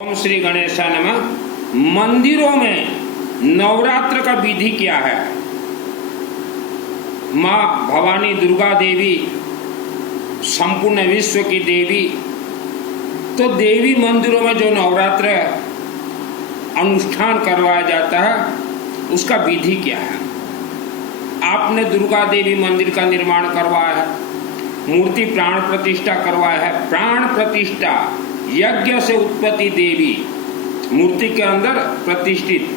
ओम श्री गणेशाय नमः। मंदिरों में नवरात्र का विधि क्या है? माँ भवानी दुर्गा देवी संपूर्ण विश्व की देवी, तो देवी मंदिरों में जो नवरात्र अनुष्ठान करवाया जाता है उसका विधि क्या है? आपने दुर्गा देवी मंदिर का निर्माण करवाया है, मूर्ति प्राण प्रतिष्ठा करवाया है। प्राण प्रतिष्ठा यज्ञ से उत्पत्ति देवी मूर्ति के अंदर प्रतिष्ठित,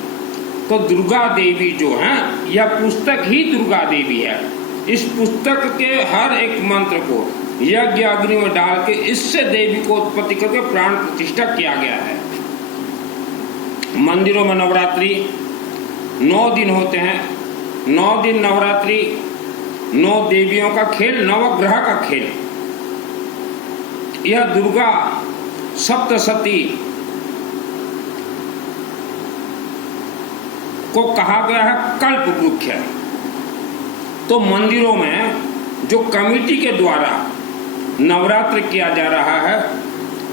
तो दुर्गा देवी जो है यह पुस्तक ही दुर्गा देवी है। इस पुस्तक के हर एक मंत्र को यज्ञ अग्नि में डाल के इससे देवी को उत्पत्ति करके प्राण प्रतिष्ठा किया गया है। मंदिरों में नवरात्रि 9 दिन होते हैं। 9 दिन नवरात्रि, 9 देवियों का खेल, नवग्रह का खेल। यह दुर्गा सप्तशती को कहा गया है कल्प वृक्ष है। तो मंदिरों में जो कमेटी के द्वारा नवरात्र किया जा रहा है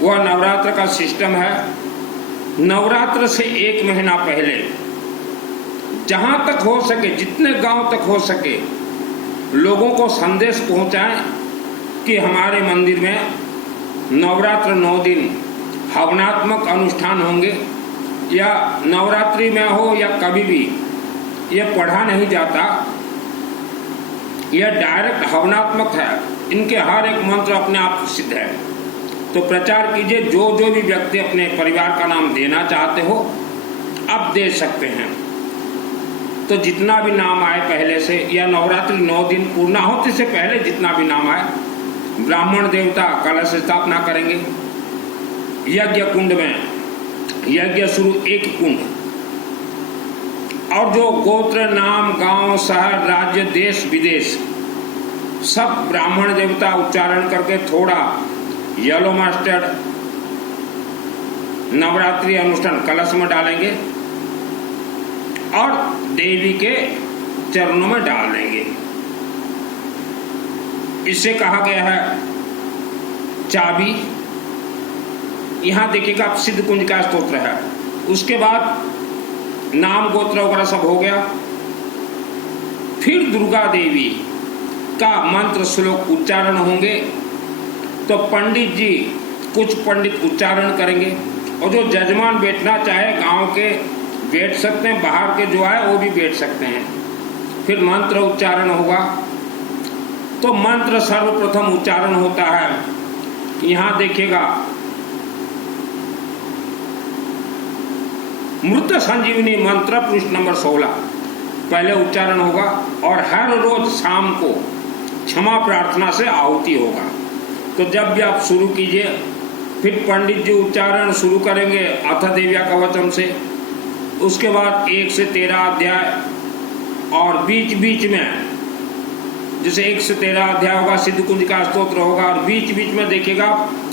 वह नवरात्र का सिस्टम है। नवरात्र से 1 महीना पहले जहां तक हो सके, जितने गांव तक हो सके, लोगों को संदेश पहुंचाएं कि हमारे मंदिर में नवरात्र 9 दिन हवनात्मक अनुष्ठान होंगे। या नवरात्रि में हो या कभी भी यह पढ़ा नहीं जाता, यह डायरेक्ट हवनात्मक है। इनके हर एक मंत्र अपने आप सिद्ध है। तो प्रचार कीजिए। जो जो भी व्यक्ति अपने परिवार का नाम देना चाहते हो आप दे सकते हैं। तो जितना भी नाम आए पहले से, या नवरात्रि 9 दिन पूर्णाहुति से पहले जितना भी नाम आए, ब्राह्मण देवता कलश स्थापना करेंगे। यज्ञ कुंड में यज्ञ शुरू 1 कुंड, और जो गोत्र, नाम, गांव, शहर, राज्य, देश विदेश सब ब्राह्मण देवता उच्चारण करके थोड़ा येलो मस्टर्ड नवरात्रि अनुष्ठान कलश में डालेंगे और देवी के चरणों में डाल देंगे। इसे कहा गया है चाबी। यहां देखिएगा सिद्ध कुंज का स्तोत्र है। उसके बाद नाम गोत्र वगैरह सब हो गया। फिर दुर्गा देवी का मंत्र श्लोक उच्चारण होंगे। तो पंडित जी, कुछ पंडित उच्चारण करेंगे, और जो जजमान बैठना चाहे गांव के बैठ सकते हैं, बाहर के जो आए वो भी बैठ सकते हैं। फिर मंत्र उच्चारण होगा। तो मंत्र सर्वप्रथम उच्चारण होता है, यहां देखिएगा, मृत संजीवनी मंत्र पृष्ठ नंबर 16 पहले उच्चारण होगा। और हर रोज शाम को क्षमा प्रार्थना से आहुति होगा। तो जब भी आप शुरू कीजिए, फिर पंडित जी उच्चारण शुरू करेंगे अथ देव्या कवचम से। उसके बाद 1 से 13 अध्याय, और बीच बीच में जैसे 1 से 13 अध्याय होगा, सिद्ध कुंज का स्तोत्र होगा, और बीच बीच में देखिएगा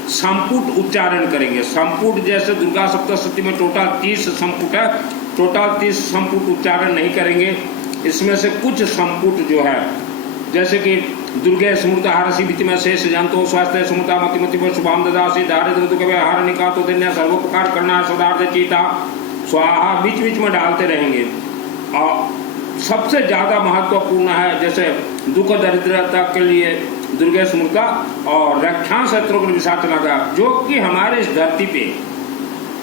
संपुट उच्चारण करेंगे। संपुट जैसे दुर्गा सप्तशती में टोटल 30 संपुट है, टोटल 30 संपुट उच्चारण नहीं करेंगे। इसमें से कुछ संपुट जो है, जैसे कि दुर्गे स्मृता हरसी वित्त में शेष जंतो स्वास्थ्य स्मृता मति मति पर शुभाम ददासी दारिद्र दुख हार निकातो दिन्या सर्वोपकार करना सदार्थ चीता स्वाहा बीच बीच में डालते रहेंगे। और सबसे ज्यादा महत्वपूर्ण है, जैसे दुख दरिद्रता के लिए दुर्गे स्मृता और रक्षांश शत्रुघ्न विषाचनागा, जो कि हमारे इस धरती पे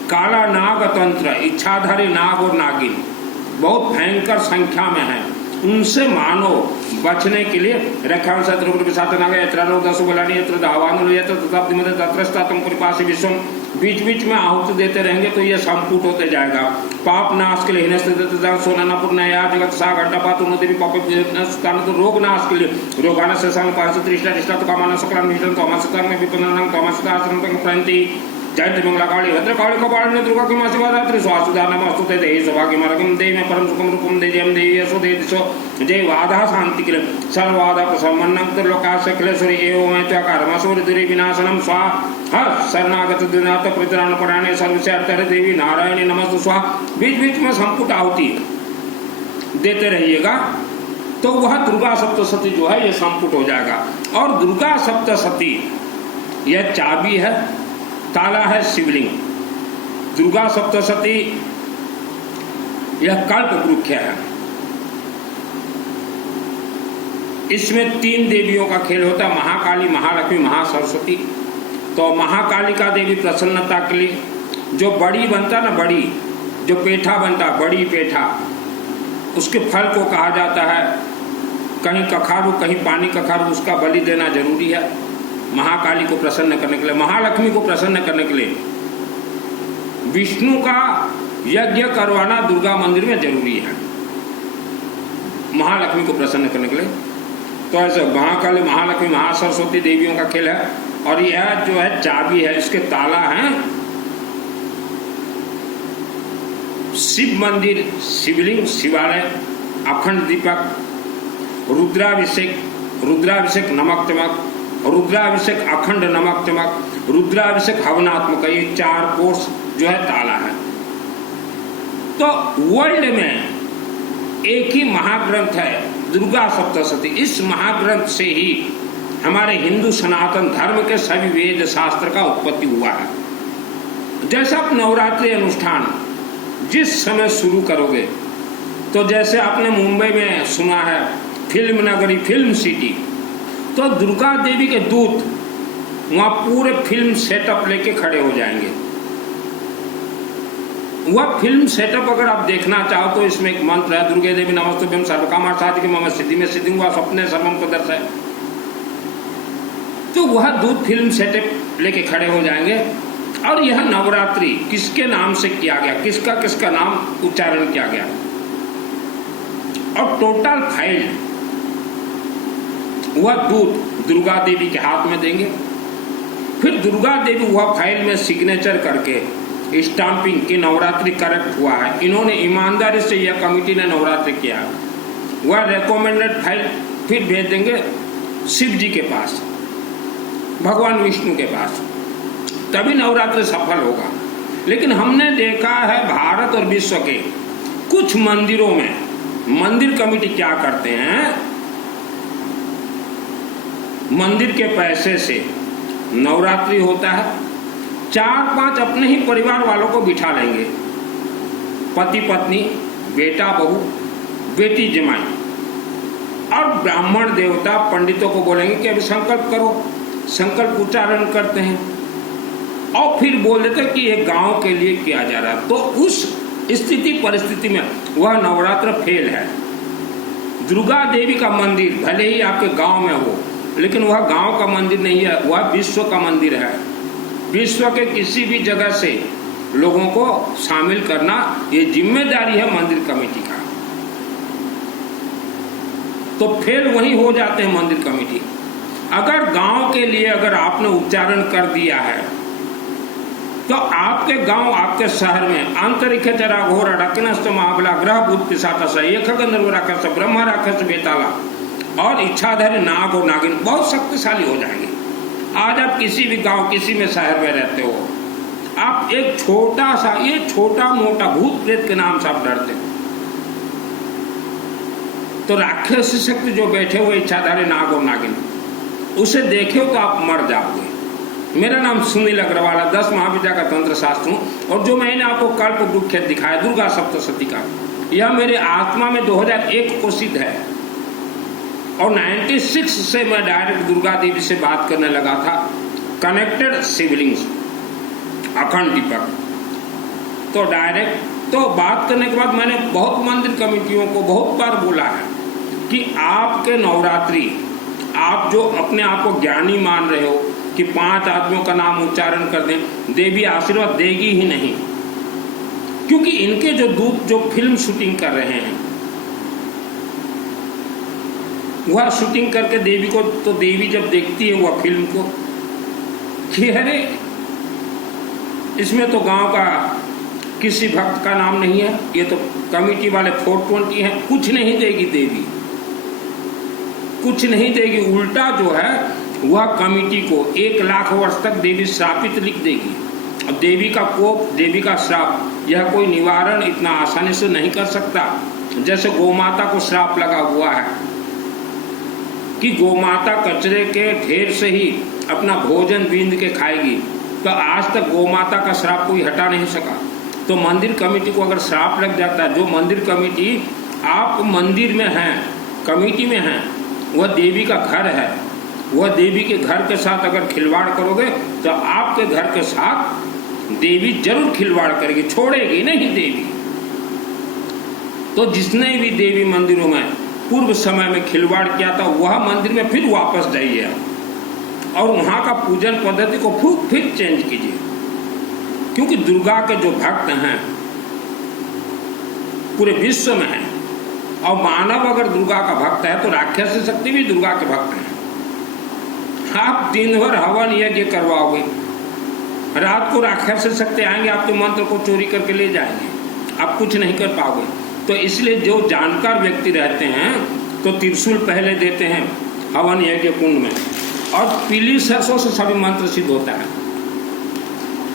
काला नाग तंत्र, इच्छाधारी नाग और नागिन बहुत भयंकर संख्या में है, उनसे मानो बचने के लिए रक्षांश शत्रुघ्न विषाचनागा यत्र दसो बलानी यत्र धावानुल यत्र तथाप्ति मध्य तत्रस्तातम कृपासी विश्वम, बीच बीच में आहुति देते रहेंगे तो यह संपुट होते जाएगा। पाप नाश के लिए जगत सा घंटा पात देवी पाप तो रोग नाश के लिए रोगान से तो कामना सकल निष्ठन तो में विपन्न तो प्रंति जयंती मंगला काली भद्र काली कपालिनी दुर्गा की मासी वादात्री स्वासुदा नमस्तुते देहि सौभाग्य मार्गम देहि में परम सुखम रूपम दे जयम देहि यशो दे दिशो जय वादा शांति के सर्ववादा प्रसमन्नं त्रिलोकास्य अखिलेश्वरी एवं त्वकारमसूरि दुरी विनाशनम स्वाहा शरणागत दिनाथ प्रतिरान पराणे सर्वस्यार्थ देवी नारायणी नमस्तु स्वाहा। बीच बीच में संपुट आहुति देते रहिएगा तो वह दुर्गा सप्तशती जो है ये संपुट हो जाएगा। और दुर्गा सप्तशती यह चाबी है, ताला है शिवलिंग। दुर्गा सप्तशती यह कल्प वृक्ष है। इसमें 3 देवियों का खेल होता है, महाकाली, महालक्ष्मी, महासरस्वती। तो महाकालिका देवी प्रसन्नता के लिए जो बड़ी बनता ना, बड़ी जो पेठा बनता, बड़ी पेठा, उसके फल को कहा जाता है कहीं कखारू कहीं पानी कखारू, उसका बलि देना जरूरी है महाकाली को प्रसन्न करने के लिए। महालक्ष्मी को प्रसन्न करने के लिए विष्णु का यज्ञ करवाना दुर्गा मंदिर में जरूरी है, महालक्ष्मी को प्रसन्न करने के लिए। तो ऐसे महाकाली, महालक्ष्मी, महासरस्वती देवियों का खेल है। और यह जो है चाबी है, इसके ताला हैं शिव मंदिर, शिवलिंग, शिवालय, अखंड दीपक, रुद्राभिषेक, रुद्राभिषेक नमक चमक, रुद्राभिषेक अखंड नमक चमक, रुद्राभिषेक हवनात्मक, ये 4 कोर्स जो है ताला है। तो वर्ल्ड में एक ही महाग्रंथ है दुर्गा सप्तशती। इस महाग्रंथ से ही हमारे हिंदू सनातन धर्म के सभी वेद शास्त्र का उत्पत्ति हुआ है। जैसे आप नवरात्रि अनुष्ठान जिस समय शुरू करोगे, तो जैसे आपने मुंबई में सुना है फिल्म नगरी, फिल्म सिटी, तो दुर्गा देवी के दूत वहां पूरे फिल्म सेटअप लेके खड़े हो जाएंगे। वह फिल्म सेटअप अगर आप देखना चाहो तो इसमें एक मंत्र है, दुर्गे देवी नमस्तुभ्यं सर्वकामा साधिके मम सिद्धि में सिद्धि हुआ स्वप्ने सर्वम प्रदर्शय। तो वह दूत फिल्म सेटअप लेके खड़े हो जाएंगे। और यह नवरात्रि किसके नाम से किया गया, किसका किसका नाम उच्चारण किया गया, और टोटल फाइल वह दूत दुर्गा देवी के हाथ में देंगे। फिर दुर्गा देवी वह फाइल में सिग्नेचर करके स्टाम्पिंग की नवरात्रि करेक्ट हुआ है, इन्होंने ईमानदारी से यह कमेटी ने नवरात्रि किया है, वह रिकमेंडेड फाइल फिर भेज देंगे शिव जी के पास, भगवान विष्णु के पास, तभी नवरात्रि सफल होगा। लेकिन हमने देखा है भारत और विश्व के कुछ मंदिरों में मंदिर कमेटी क्या करते हैं, मंदिर के पैसे से नवरात्रि होता है, 4-5 अपने ही परिवार वालों को बिठा लेंगे, पति पत्नी, बेटा बहू, बेटी जमाई, और ब्राह्मण देवता पंडितों को बोलेंगे कि अभी संकल्प करो, संकल्प उच्चारण करते हैं, और फिर बोल देते हैं कि ये गांव के लिए किया जा रहा है। तो उस स्थिति परिस्थिति में वह नवरात्र फेल है। दुर्गा देवी का मंदिर भले ही आपके गांव में हो, लेकिन वह गांव का मंदिर नहीं है, वह विश्व का मंदिर है। विश्व के किसी भी जगह से लोगों को शामिल करना ये जिम्मेदारी है मंदिर कमेटी का। तो फेल वही हो जाते हैं मंदिर कमेटी। अगर गांव के लिए अगर आपने उच्चारण कर दिया है, तो आपके गांव, आपके शहर में अंतरिक्ष चरा घोर अड़किनस्त महाबला ग्रह भूत पिशाच एक गंधर्व राक्षस ब्रह्म राक्षस बेताला और इच्छाधारी नाग और नागिन बहुत शक्तिशाली हो जाएंगे। आज आप किसी भी गांव, किसी में शहर में रहते हो, आप एक छोटा सा, ये छोटा मोटा भूत प्रेत के नाम से आप डरते हो, तो राक्षसी शक्ति जो बैठे हुए इच्छाधारी नाग और नागिन, उसे देखो तो आप मर जाओगे। मेरा नाम सुनील अग्रवाल है, 10 महाविद्या का तंत्र शास्त्र हूँ, और जो मैंने आपको कल्प वृक्ष दिखाया दुर्गा सप्तशती का, यह मेरे आत्मा में 2001 को सिद्ध है। और 96 से मैं डायरेक्ट दुर्गा देवी से बात करने लगा था, कनेक्टेड शिवलिंग्स, अखंड दीपक। तो डायरेक्ट तो बात करने के बाद मैंने बहुत मंदिर कमेटियों को बहुत बार बोला है कि आपके नवरात्रि, आप जो अपने आप को ज्ञानी मान रहे हो कि 5 आदमियों का नाम उच्चारण कर दें, देवी आशीर्वाद देगी ही नहीं, क्योंकि इनके जो दूत जो फिल्म शूटिंग कर रहे हैं, वह शूटिंग करके देवी को, तो देवी जब देखती है वह फिल्म को कि अरे इसमें तो गांव का किसी भक्त का नाम नहीं है, ये तो कमेटी वाले 420 हैं, कुछ नहीं देगी देवी, कुछ नहीं देगी। उल्टा जो है वह कमेटी को 1 लाख वर्ष तक देवी श्रापित लिख देगी। अब देवी का कोप, देवी का श्राप, यह कोई निवारण इतना आसानी से नहीं कर सकता। जैसे गोमाता को श्राप लगा हुआ है कि गोमाता कचरे के ढेर से ही अपना भोजन बींद के खाएगी, तो आज तक गोमाता का श्राप कोई हटा नहीं सका। तो मंदिर कमेटी को अगर श्राप लग जाता है, जो मंदिर कमेटी आप मंदिर में हैं, कमेटी में हैं, वह देवी का घर है, वह देवी के घर के साथ अगर खिलवाड़ करोगे तो आपके घर के साथ देवी जरूर खिलवाड़ करेगी, छोड़ेगी नहीं देवी। तो जिसने भी देवी मंदिरों में पूर्व समय में खिलवाड़ किया था वह मंदिर में फिर वापस जाइए और वहाँ का पूजन पद्धति को फिर चेंज कीजिए, क्योंकि दुर्गा के जो भक्त हैं पूरे विश्व में हैं, और मानव अगर दुर्गा का भक्त है तो राक्षस शक्ति भी दुर्गा के भक्त हैं। आप दिन भर हवन यज्ञ करवाओगे, रात को राक्षस शक्ति आएंगे आपके मंत्र को चोरी करके ले जाएंगे, आप कुछ नहीं कर पाओगे। तो इसलिए जो जानकार व्यक्ति रहते हैं तो त्रिशूल पहले देते हैं हवन यज्ञ कुंड में, और पीली सरसों से सभी मंत्र सिद्ध होता है।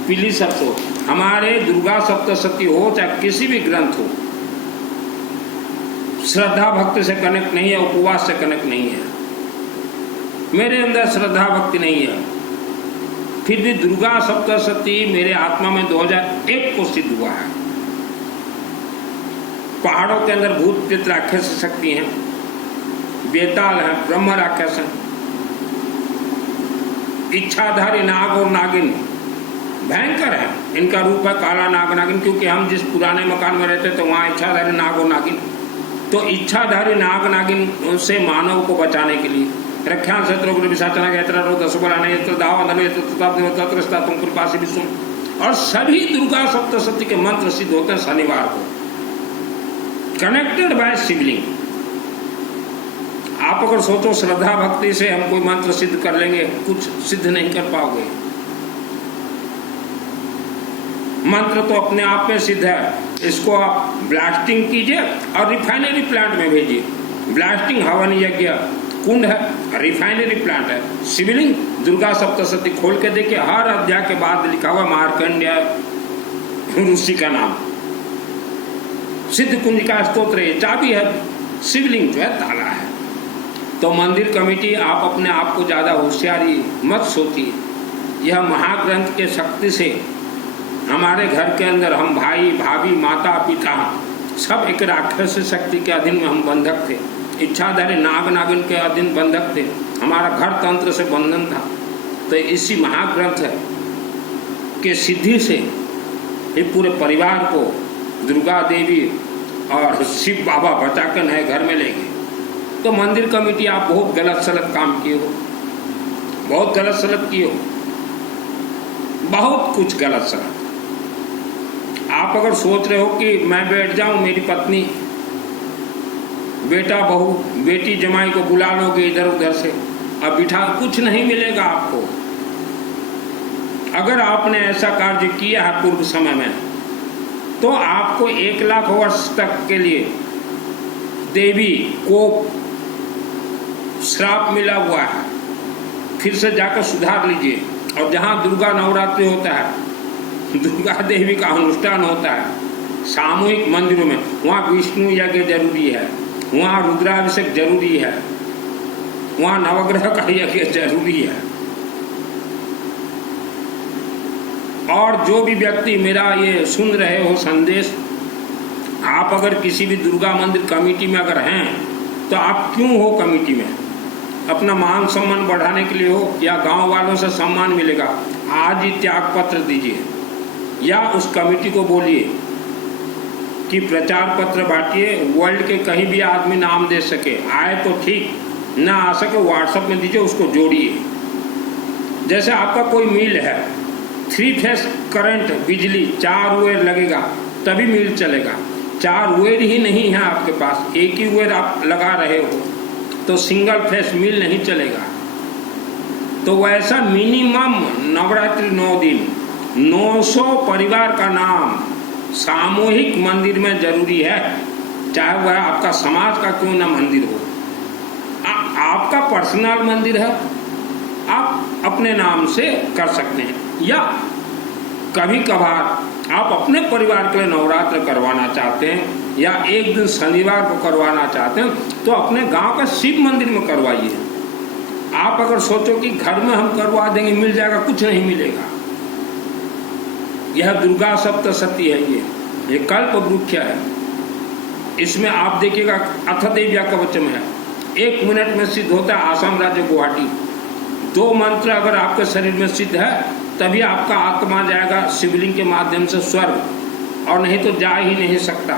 पीली सरसों हमारे दुर्गा सप्तशती हो चाहे किसी भी ग्रंथ हो, श्रद्धा भक्ति से कनेक्ट नहीं है, उपवास से कनेक्ट नहीं है। मेरे अंदर श्रद्धा भक्ति नहीं है, फिर भी दुर्गा सप्तशती मेरे आत्मा में 2001 को सिद्ध हुआ है। पहाड़ों के अंदर भूत प्रेत राक्षस शक्ति हैं, बेताल हैं, ब्रह्म राक्षस हैं, इच्छाधारी नाग और नागिन भयंकर है। इनका रूप है काला नाग नागिन, क्योंकि हम जिस पुराने मकान में रहते तो वहाँ इच्छाधारी नाग और नागिन, तो इच्छाधारी नाग नागिन से मानव को बचाने के लिए रख्यान शत्रु विशाचना और सभी दुर्गा सप्तशती के मंत्र सिद्ध होते हैं शनिवार को, कनेक्टेड बाय शिवलिंग। आप अगर सोचो श्रद्धा भक्ति से हम कोई मंत्र सिद्ध कर लेंगे, कुछ सिद्ध नहीं कर पाओगे। मंत्र तो अपने आप में सिद्ध है, इसको आप ब्लास्टिंग कीजिए और रिफाइनरी प्लांट में भेजिए। ब्लास्टिंग हवन यज्ञ कुंड है, रिफाइनरी प्लांट है, शिवलिंग दुर्गा सप्तशती खोल के देखिए, हर अध्याय के बाद लिखा हुआ मार्कंडेय ऋषि का नाम, सिद्ध कुंज का स्तोत्र है, चाबी है, शिवलिंग जो है ताला है। तो मंदिर कमेटी आप अपने आप को ज्यादा होशियारी मत सोचिए, यह महाग्रंथ के शक्ति से हमारे घर के अंदर हम भाई भाभी माता पिता सब एक राक्षस शक्ति के अधीन में हम बंधक थे, इच्छाधारी नाग नागिन के अधीन बंधक थे, हमारा घर तंत्र से बंधन था। तो इसी महाग्रंथ के सिद्धि से ये पूरे परिवार को दुर्गा देवी और शिव बाबा बचा कर नए घर में ले गए। तो मंदिर कमेटी आप बहुत गलत सलत काम किए हो, बहुत गलत सलत किए हो, बहुत कुछ गलत सलत। आप अगर सोच रहे हो कि मैं बैठ जाऊं, मेरी पत्नी बेटा बहू बेटी जमाई को बुला लोगे इधर उधर से, अब बिठा, कुछ नहीं मिलेगा आपको। अगर आपने ऐसा कार्य किया है पूर्व समय में तो आपको 1 लाख वर्ष तक के लिए देवी को श्राप मिला हुआ है। फिर से जाकर सुधार लीजिए। और जहाँ दुर्गा नवरात्रि होता है, दुर्गा देवी का अनुष्ठान होता है सामूहिक मंदिरों में, वहाँ विष्णु यज्ञ जरूरी है, वहाँ रुद्राभिषेक जरूरी है, वहाँ नवग्रह का यज्ञ जरूरी है। और जो भी व्यक्ति मेरा ये सुन रहे हो संदेश, आप अगर किसी भी दुर्गा मंदिर कमेटी में अगर हैं तो आप क्यों हो कमेटी में? अपना मान सम्मान बढ़ाने के लिए हो या गांव वालों से सम्मान मिलेगा? आज ही त्याग पत्र दीजिए या उस कमेटी को बोलिए कि प्रचार पत्र बांटिए, वर्ल्ड के कहीं भी आदमी नाम दे सके, आए तो ठीक, ना आ सके व्हाट्सएप में दीजिए, उसको जोड़िए। जैसे आपका कोई मिल है, 3 फेस करंट बिजली 4 वेयर लगेगा तभी मिल चलेगा, 4 वेयर ही नहीं है आपके पास, एक ही वेयर आप लगा रहे हो तो सिंगल फेस मिल नहीं चलेगा। तो वैसा मिनिमम नवरात्रि 9 दिन 900 परिवार का नाम सामूहिक मंदिर में जरूरी है, चाहे वह आपका समाज का क्यों ना मंदिर हो। आपका पर्सनल मंदिर है, आप अपने नाम से कर सकते हैं, या कभी कभार आप अपने परिवार के लिए नवरात्र करवाना चाहते हैं या एक दिन शनिवार को करवाना चाहते हैं तो अपने गांव का शिव मंदिर में करवाइए। आप अगर सोचो कि घर में हम करवा देंगे मिल जाएगा, कुछ नहीं मिलेगा। यह दुर्गा सप्तशती है, ये कल्प वृक्ष है। इसमें आप देखिएगा अथ देव्या कवचम है, 1 मिनट में सिद्ध होता है आसाम राज्य गुवाहाटी। 2 मंत्र अगर आपके शरीर में सिद्ध है तभी आपका आत्मा जाएगा शिवलिंग के माध्यम से स्वर्ग, और नहीं तो जा ही नहीं सकता।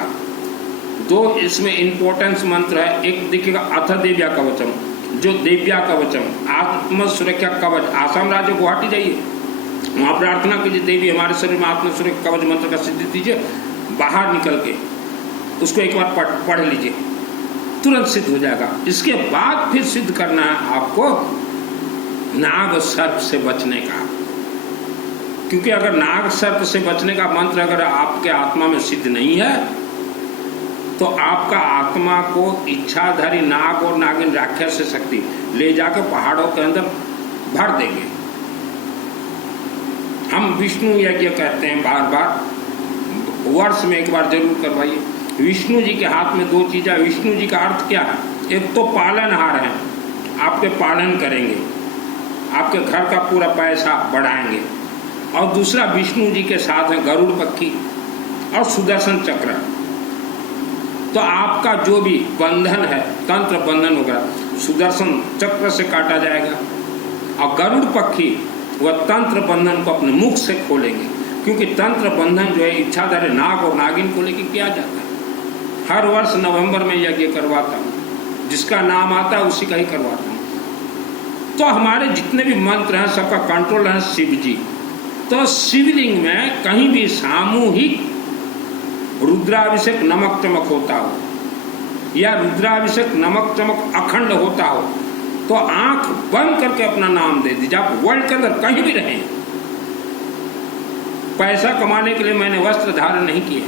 2 इसमें इंपॉर्टेंस मंत्र है। एक देखिएगा अथ देव्या कवचम, जो देव्या कवचम आत्म सुरक्षा कवच। आसाम राज्य गुवाहाटी जाइए, वहाँ प्रार्थना कीजिए, देवी हमारे शरीर में आत्म सुरक्षा कवच मंत्र का सिद्धि दीजिए। बाहर निकल के उसको एक बार पढ़ लीजिए, तुरंत सिद्ध हो जाएगा। इसके बाद फिर सिद्ध करना है आपको नाग सर्प से बचने का, क्योंकि अगर नाग सर्प से बचने का मंत्र अगर आपके आत्मा में सिद्ध नहीं है तो आपका आत्मा को इच्छाधारी नाग और नागिन राक्षस से शक्ति ले जाकर पहाड़ों के अंदर भर देंगे। हम विष्णु यज्ञ कहते हैं बार बार, वर्ष में एक बार जरूर करवाइए। विष्णु जी के हाथ में 2 चीज़ें। विष्णु जी का अर्थ क्या है? एक तो पालनहार है, आपके पालन करेंगे, आपके घर का पूरा पैसा बढ़ाएंगे, और दूसरा विष्णु जी के साथ है गरुड़ पक्षी और सुदर्शन चक्र। तो आपका जो भी बंधन है, तंत्र बंधन होगा, सुदर्शन चक्र से काटा जाएगा, और गरुड़ पक्षी वह तंत्र बंधन को अपने मुख से खोलेंगे, क्योंकि तंत्र बंधन जो है इच्छाधारी नाग और नागिन को लेकर किया जाता है। हर वर्ष नवंबर में यज्ञ करवाता हूँ, जिसका नाम आता है उसी का ही करवाता हूँ। तो हमारे जितने भी मंत्र हैं सबका कंट्रोल है शिव जी। तो शिवलिंग में कहीं भी सामूहिक रुद्राभिषेक नमक चमक होता हो, या रुद्राभिषेक नमक चमक अखंड होता हो, तो आंख बंद करके अपना नाम दे दीजिए। आप वर्ल्ड के अंदर कहीं भी रहें, पैसा कमाने के लिए मैंने वस्त्र धारण नहीं किए।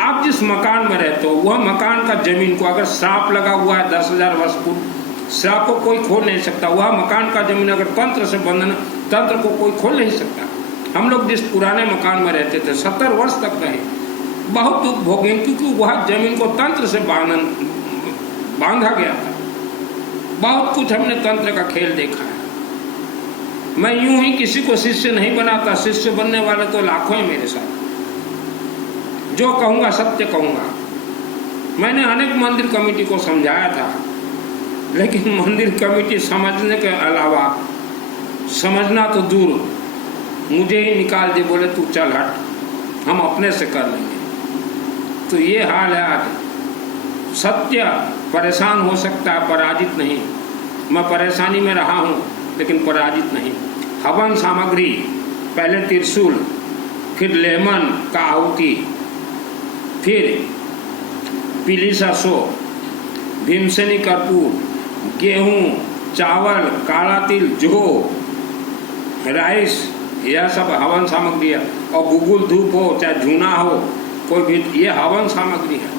आप जिस मकान में रहते हो वह मकान का जमीन को अगर सांप लगा हुआ है 10,000 वर्ष पूर्व, सांप को कोई खोल नहीं सकता। वह मकान का जमीन अगर तंत्र से बंधन, तंत्र को कोई खोल नहीं सकता। हम लोग जिस पुराने मकान में रहते थे 70 वर्ष तक रहे, बहुत दुख भोगे, क्योंकि वह जमीन को तंत्र से बांधा गया था। बहुत कुछ हमने तंत्र का खेल देखा है। मैं यूं ही किसी को शिष्य नहीं बनाता, शिष्य बनने वाले तो लाखों हैं मेरे साथ। जो कहूँगा सत्य कहूँगा। मैंने अनेक मंदिर कमेटी को समझाया था, लेकिन मंदिर कमेटी समझने के अलावा, समझना तो दूर, मुझे ही निकाल दे, बोले तू चल हट, हम अपने से कर लेंगे। तो ये हाल है आज। सत्य परेशान हो सकता है, पराजित नहीं। मैं परेशानी में रहा हूँ लेकिन पराजित नहीं। हवन सामग्री, पहले त्रिशूल, फिर लेमन का आहुति, फिर पीली सरसों, भीमसेनी कर्पूर, गेहूँ, चावल, काला तिल, जौ, राइस, यह सब हवन सामग्री है। और गुगुल धूप हो चाहे झूना हो, कोई भी, ये हवन सामग्री है।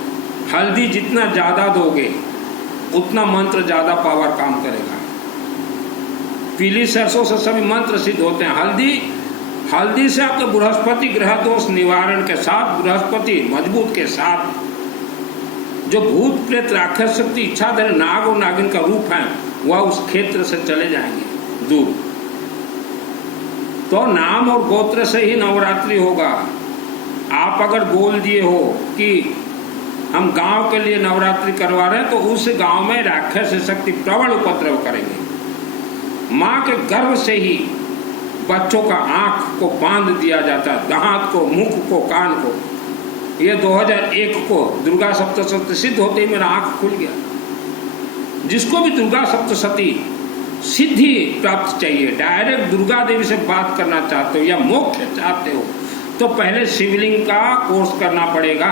हल्दी जितना ज़्यादा दोगे उतना मंत्र ज़्यादा पावर काम करेगा। पीली सरसों से सभी मंत्र सिद्ध होते हैं। हल्दी से आपके बृहस्पति ग्रह दोष निवारण के साथ, बृहस्पति मजबूत के साथ, जो भूत प्रेत राक्षस शक्ति इच्छाधारी नाग और नागिन का रूप है वह उस क्षेत्र से चले जाएंगे दूर। तो नाम और गोत्र से ही नवरात्रि होगा। आप अगर बोल दिए हो कि हम गांव के लिए नवरात्रि करवा रहे हैं, तो उस गांव में राक्षस शक्ति प्रबल उपद्रव करेंगे। माँ के गर्भ से ही बच्चों का आंख को बांध दिया जाता है, दांत को, मुख को, कान को। ये 2001 को दुर्गा सप्तशती सिद्ध होते ही मेरा आंख खुल गया। जिसको भी दुर्गा सप्तशती सिद्धि प्राप्त चाहिए, डायरेक्ट दुर्गा देवी से बात करना चाहते हो या मोक्ष चाहते हो, तो पहले शिवलिंग का कोर्स करना पड़ेगा।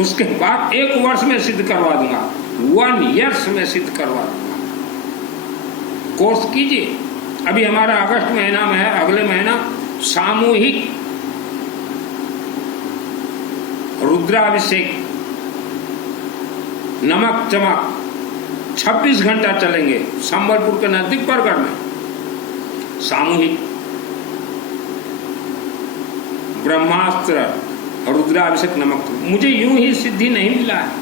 उसके बाद 1 वर्ष में सिद्ध करवा दूंगा, 1 ईयर्स में सिद्ध करवा दूंगा। कोर्स कीजिए। अभी हमारा अगस्त महीना में है, अगले महीना सामूहिक रुद्राभिषेक नमक चमक 26 घंटा चलेंगे संबलपुर के नजदीक बरगढ़ में। सामूहिक ब्रह्मास्त्र रुद्राभिषेक नमक। मुझे यूं ही सिद्धि नहीं मिला है,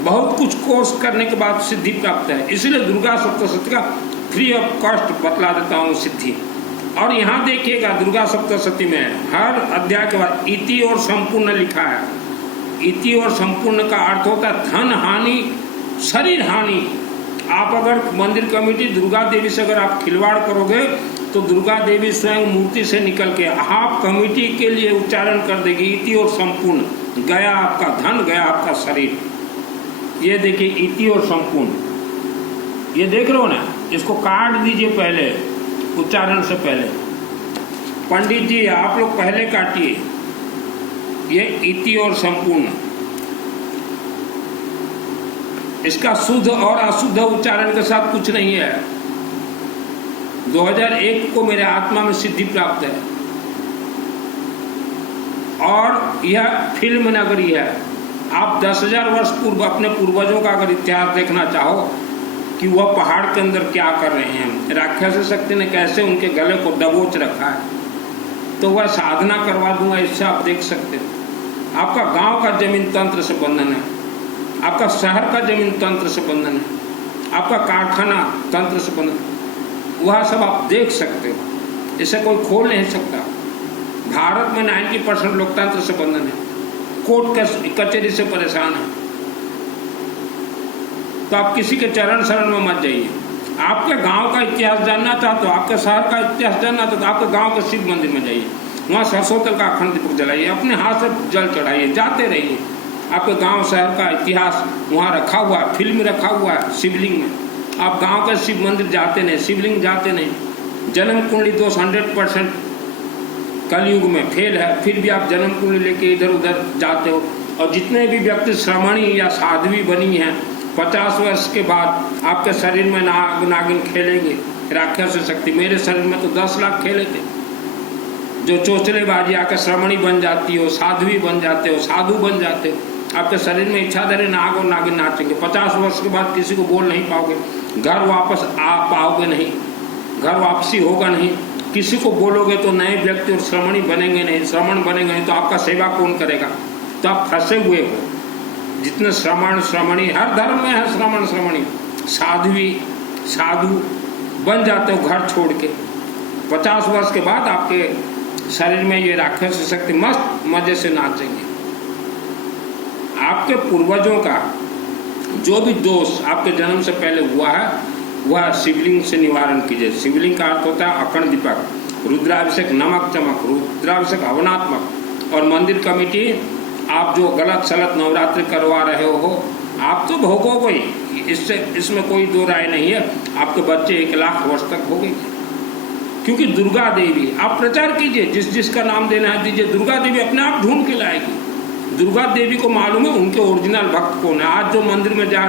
बहुत कुछ कोर्स करने के बाद सिद्धि प्राप्त है। इसलिए दुर्गा सप्तशती का फ्री ऑफ कॉस्ट बतला देता हूँ सिद्धि। और यहाँ देखिएगा दुर्गा सप्तशती में हर अध्याय के बाद इति और संपूर्ण लिखा है। इति और संपूर्ण का अर्थ होता है धन हानि, शरीर हानि। आप अगर मंदिर कमेटी दुर्गा देवी से अगर आप खिलवाड़ करोगे तो दुर्गा देवी स्वयं मूर्ति से निकल के आप कमेटी के लिए उच्चारण कर देगी इति और संपूर्ण, गया आपका धन, गया आपका शरीर। ये देखिए इति और संपूर्ण, ये देख रहे हो ना, इसको काट दीजिए पहले उच्चारण से पहले। पंडित जी आप लोग पहले काटिए, ये इति और संपूर्ण। इसका शुद्ध और अशुद्ध उच्चारण के साथ कुछ नहीं है। 2001 को मेरे आत्मा में सिद्धि प्राप्त है और यह फिल्म नगरी है। आप 10,000 वर्ष पूर्व अपने पूर्वजों का अगर इतिहास देखना चाहो कि वह पहाड़ के अंदर क्या कर रहे हैं, राक्षस शक्ति ने कैसे उनके गले को दबोच रखा है, तो वह साधना करवा दूंगा, इससे आप देख सकते हो। आपका गांव का जमीन तंत्र से बंधन है, आपका शहर का जमीन तंत्र से बंधन है, आपका कारखाना तंत्र से बंधन, वह सब आप देख सकते हो, इसे कोई खोल नहीं सकता। भारत में 90% लोकतंत्र से बंधन है, कोर्ट कचहरी से परेशान है। तो आप किसी के चरण शरण में मत जाइए। आपके गांव का इतिहास जानना चाहते हो, आपके शहर का इतिहास जानना चाहते हो, आपके गांव के शिव मंदिर में जाइए, वहाँ सरसों तेल का अखंड दीपक जलाइए, अपने हाथ से जल चढ़ाइए, जाते रहिए। आपके गांव शहर का इतिहास वहाँ रखा हुआ है, फिल्म रखा हुआ है शिवलिंग में। आप गांव के शिव मंदिर जाते नहीं, शिवलिंग जाते नहीं। जन्म कुंडली दोष 100% कलयुग में फेल है, फिर भी आप जन्म कुंडली लेके इधर उधर जाते हो। और जितने भी व्यक्ति श्रमणी या साध्वी बनी हैं 50 वर्ष के बाद आपके शरीर में नागिन खेलेंगे, राक्षस शक्ति। मेरे शरीर में तो 10 लाख खेले थे। जो चोचलेबाजी आकर श्रमणी बन जाती हो, साध्वी बन जाते हो, साधु बन जाते हो, आपके शरीर में इच्छाधारी नाग और नागिन नाचेंगे। 50 वर्ष के बाद किसी को बोल नहीं पाओगे, घर वापस आ पाओगे नहीं, घर वापसी होगा नहीं, किसी को बोलोगे तो नए व्यक्ति और श्रमणी बनेंगे नहीं, श्रमण बनेंगे नहीं तो आपका सेवा कौन करेगा। तो आप फंसे हुए हो। जितने श्रमण श्रमणी हर धर्म में है, श्रमण श्रमणी साध्वी साधु बन जाते हो घर छोड़ के। 50 वर्ष के बाद आपके शरीर में ये राक्षस शक्ति मस्त मजे से नाचेंगे। आपके पूर्वजों का जो भी दोष आपके जन्म से पहले हुआ है वह शिवलिंग से निवारण कीजिए। शिवलिंग का अर्थ होता है अखंड दीपक, रुद्राभिषेक नमक चमक, रुद्राभिषेक हवनात्मक। और मंदिर कमेटी आप जो गलत सलत नवरात्रि करवा रहे हो आप तो भोगोगे ही, इसमें कोई दो राय नहीं है। आपके बच्चे 1 लाख वर्ष तक भोगेंगे, क्योंकि दुर्गा देवी आप प्रचार कीजिए, जिस जिसका नाम देना है दीजिए। दुर्गा देवी अपने आप ढूंढ के लाएगी। दुर्गा देवी को मालूम है उनके ओरिजिनल भक्त कौन है। आज जो मंदिर में जा